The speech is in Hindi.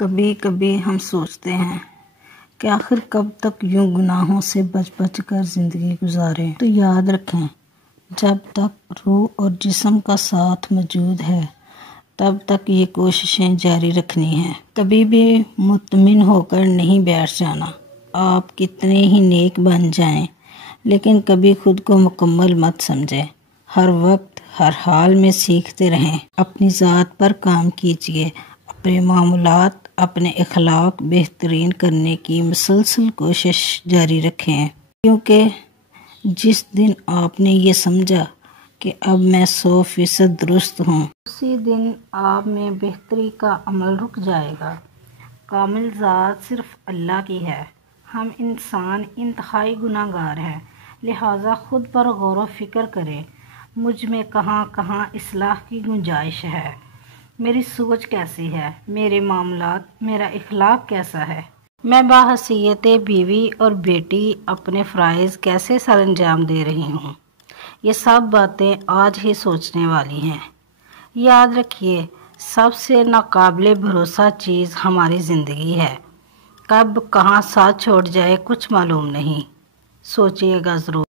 कभी कभी हम सोचते हैं कि आखिर कब तक यूं गुनाहों से बच बच कर जिंदगी गुजारें। तो याद रखें, जब तक रूह और जिस्म का साथ मौजूद है तब तक ये कोशिशें जारी रखनी है। कभी भी मुतमिन होकर नहीं बैठ जाना। आप कितने ही नेक बन जाएं, लेकिन कभी खुद को मुकम्मल मत समझें। हर वक्त हर हाल में सीखते रहें। अपनी ज़ात पर काम कीजिए। अपने मामूलात, अपने अखलाक बेहतरीन करने की मुसलसल कोशिश जारी रखें, क्योंकि जिस दिन आपने ये समझा कि अब मैं 100% दुरुस्त हूँ, उसी दिन आप में बेहतरी का अमल रुक जाएगा। कामिल ज़ात सिर्फ अल्लाह की है। हम इंसान इंतहाई गुनाहगार हैं, लिहाजा खुद पर गौर व फिक्र करें। मुझ में कहाँ कहाँ इस्लाह की गुंजाइश है, मेरी सोच कैसी है, मेरे मामलात, मेरा इखलाक कैसा है, मैं बाहसीयत बीवी और बेटी अपने फ़राइज़ कैसे सरअंजाम दे रही हूँ। ये सब बातें आज ही सोचने वाली हैं। याद रखिए, सबसे नाकाबिले भरोसा चीज़ हमारी ज़िंदगी है। कब कहाँ साथ छोड़ जाए कुछ मालूम नहीं। सोचिएगा ज़रूर।